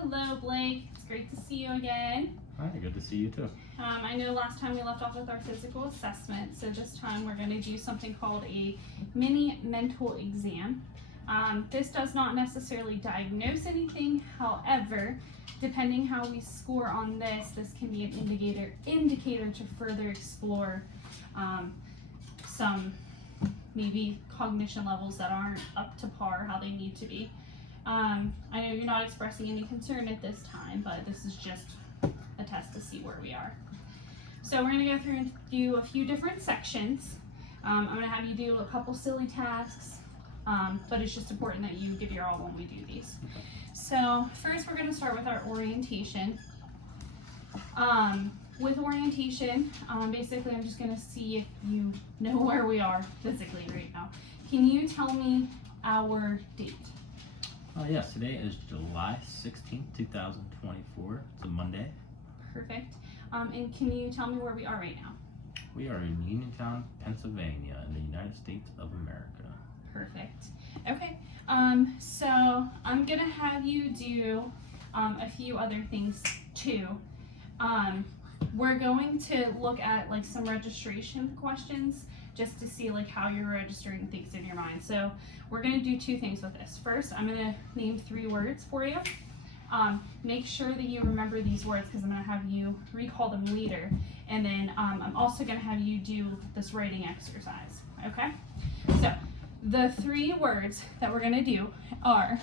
Hello, Blake. It's great to see you again. Hi, good to see you too. I know last time we left off with our physical assessment, so this time we're going to do something called a mini mental exam. This does not necessarily diagnose anything, however, depending how we score on this can be an indicator to further explore some maybe cognition levels that aren't up to par how they need to be. I know you're not expressing any concern at this time, but this is just a test to see where we are. So we're going to go through and do a few different sections. I'm going to have you do a couple silly tasks, but it's just important that you give your all when we do these. So first we're going to start with our orientation. With orientation, basically I'm just going to see if you know where we are physically right now. Can you tell me our date? Yes, today is July 16th, 2024. It's a Monday. Perfect. And can you tell me where we are right now? We are in Uniontown, Pennsylvania, in the United States of America. Perfect. Okay. So I'm gonna have you do a few other things too. We're going to look at like some registration questions just to see like how you're registering things in your mind. So we're gonna do two things with this. First, I'm gonna name 3 words for you. Make sure that you remember these words because I'm gonna have you recall them later. And then I'm also gonna have you do this writing exercise, okay? So the 3 words that we're gonna do are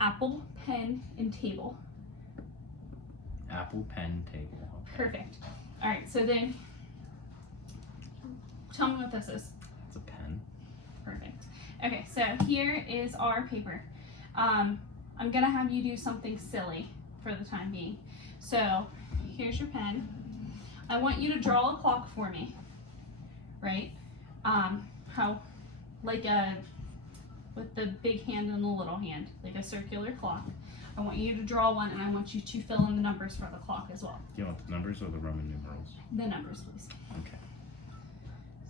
apple, pen, and table. Apple, pen, table. Okay. Perfect. All right, so then tell me what this is. It's a pen. Perfect. Okay, so here is our paper. I'm gonna have you do something silly for the time being. So here's your pen. I want you to draw a clock for me, right? With the big hand and the little hand, like a circular clock. I want you to draw one and I want you to fill in the numbers for the clock as well. Do you want the numbers or the Roman numerals? The numbers, please. Okay.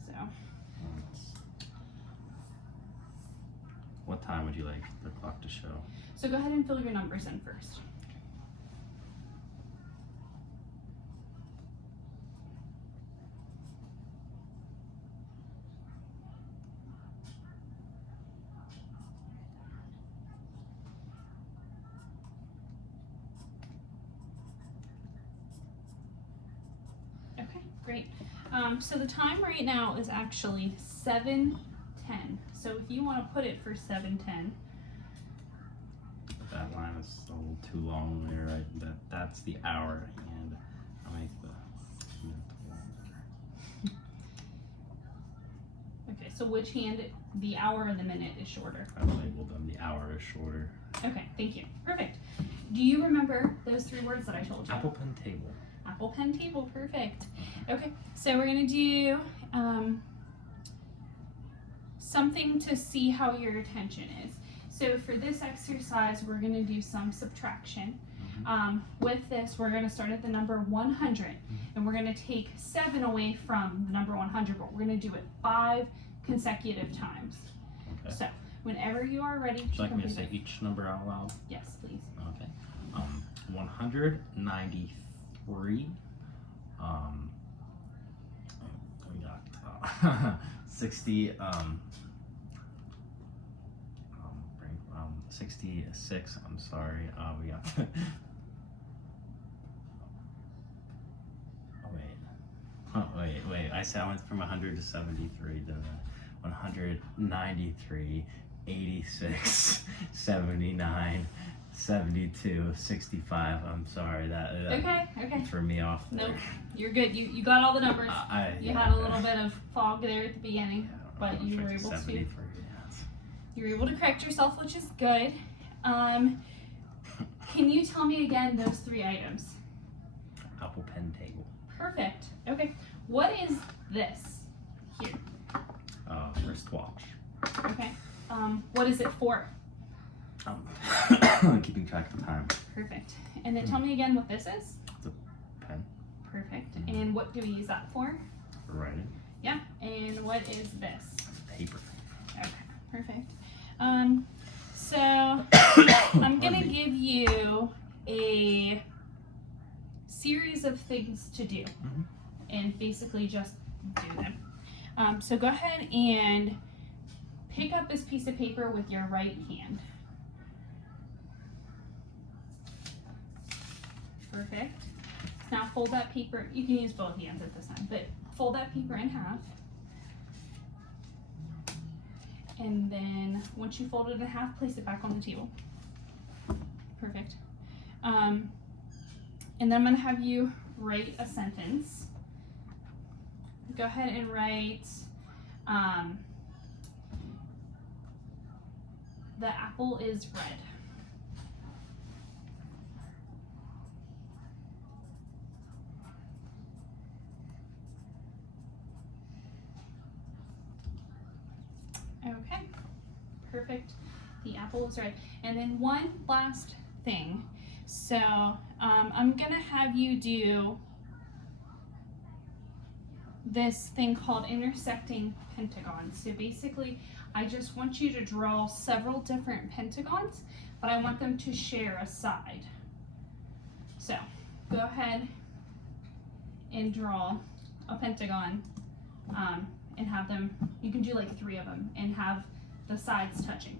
So. What time would you like the clock to show? So go ahead and fill your numbers in first. Okay, great. So the time right now is actually 7:10. So if you want to put it for 7:10. That line is a little too long there. Right? That's the hour, and I'll make the minute longer. Okay, so which hand, the hour or the minute is shorter? I've labeled them. The hour is shorter. Okay, thank you. Perfect. Do you remember those 3 words that I told you? Apple, pen, table. Apple, pen, table. Perfect. Okay, so we're gonna do something to see how your attention is. So for this exercise, we're gonna do some subtraction. With this, we're gonna start at the number 100, and we're gonna take 7 away from the number 100, but we're gonna do it 5 consecutive times. Okay. So whenever you are ready. Would you like me to say each number out loud? Yes, please. Okay. 193. We got 60. 66. I'm sorry. We got. Wait. I said I went from 100 to 73 to 193, 86, 79, 72, 65. I'm sorry that Okay. threw me off there. Nope, you're good. You got all the numbers. You had a little bit of fog there at the beginning, but you were able to. 73. You were able to correct yourself, which is good. Can you tell me again those 3 items? Apple, pen, table. Perfect. Okay. What is this here? Wristwatch. Okay. What is it for? Keeping track of time. Perfect. And then tell me again what this is. It's a pen. Perfect. And what do we use that for? For writing. Yeah. And what is this? Paper. Okay. Perfect. So I'm gonna give you a series of things to do, and basically just do them. So go ahead and pick up this piece of paper with your right hand. Perfect. Now fold that paper, you can use both hands at this time, but fold that paper in half. And then once you fold it in half, place it back on the table. Perfect. And then I'm gonna have you write a sentence. Go ahead and write, the apple is red. Okay, perfect. The apple is red. And then one last thing. So I'm gonna have you do this thing called intersecting pentagons. So basically, I just want you to draw several different pentagons, but I want them to share a side. So go ahead and draw a pentagon, and have them, you can do like 3 of them, and have the sides touching.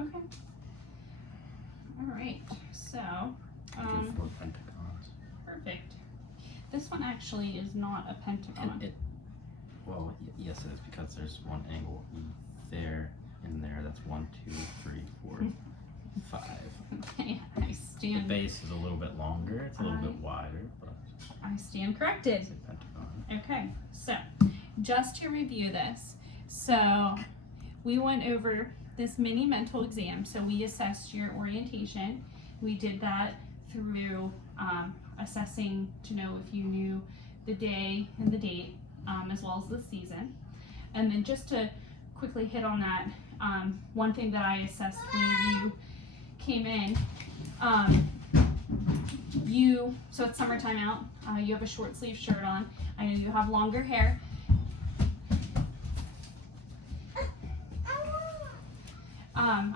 Okay. All right. So, I did 4 pentagons. perfect. This one actually is not a pentagon. And well, yes, it is, because there's one angle there and there. That's 1, 2, 3, 4, 5. Okay, I The stand. base is a little bit longer. It's a little bit wider, but I stand corrected. it's a pentagon. Okay, so just to review this, so we went over this mini mental exam. So we assessed your orientation. We did that through assessing to know if you knew the day and the date, as well as the season. And then just to quickly hit on that, one thing that I assessed when you came in, so it's summertime out, you have a short sleeve shirt on. I know you have longer hair.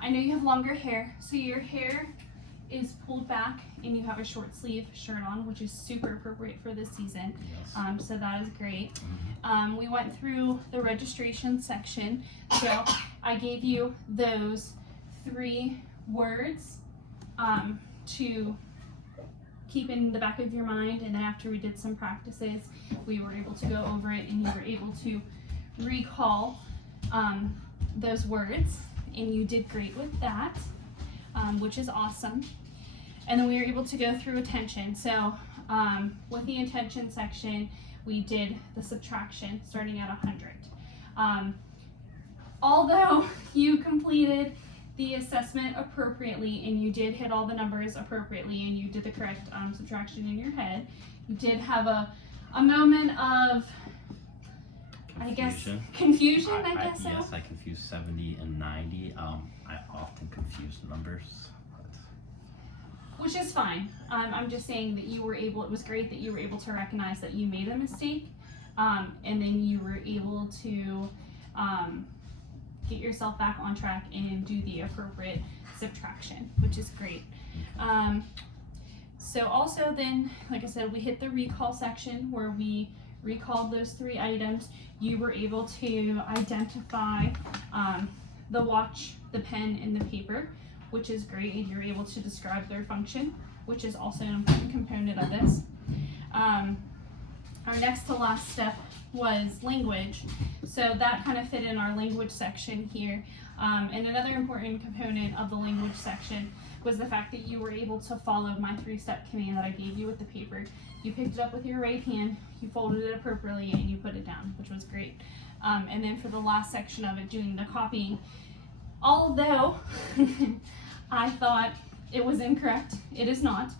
I know you have longer hair, so your hair is pulled back and you have a short sleeve shirt on, which is super appropriate for this season. Yes. So that is great. We went through the registration section, so I gave you those 3 words to keep in the back of your mind, and then after we did some practices, we were able to go over it and you were able to recall those words, and you did great with that, which is awesome. And then we were able to go through attention. So with the attention section, we did the subtraction starting at 100. Although you completed the assessment appropriately and you did hit all the numbers appropriately and you did the correct subtraction in your head, you did have a moment of, I guess, confusion, I guess so. Yes, I confused 70 and 90. I often confuse numbers. Which is fine. I'm just saying that you were able, it was great that you were able to recognize that you made a mistake, and then you were able to get yourself back on track and do the appropriate subtraction, which is great. So also then, like I said, we hit the recall section where we recalled those 3 items. You were able to identify the watch, the pen, and the paper, which is great, and you're able to describe their function, which is also an important component of this. Our next to last step was language. So that kind of fit in our language section here. And another important component of the language section was the fact that you were able to follow my 3-step command that I gave you with the paper. You picked it up with your right hand, you folded it appropriately, and you put it down, which was great. And then for the last section of it, doing the copying, although I thought it was incorrect, it is not.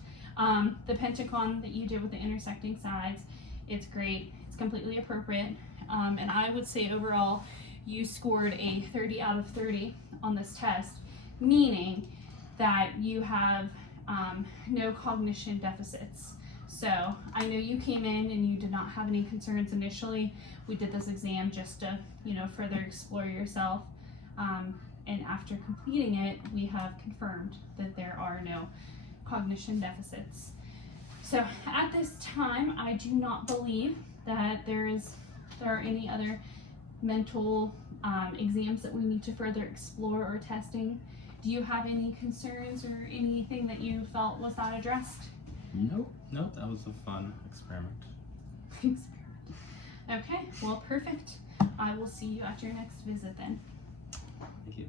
The pentagon that you did with the intersecting sides, it's great, it's completely appropriate. And I would say overall, you scored a 30 out of 30 on this test, meaning that you have no cognition deficits. So I know you came in and you did not have any concerns initially. We did this exam just to, further explore yourself. And after completing it, we have confirmed that there are no cognition deficits. So at this time, I do not believe that there are any other mental exams that we need to further explore or testing. Do you have any concerns or anything that you felt was not addressed? Nope, that was a fun experiment. Okay, well, perfect. I will see you at your next visit then. Thank you.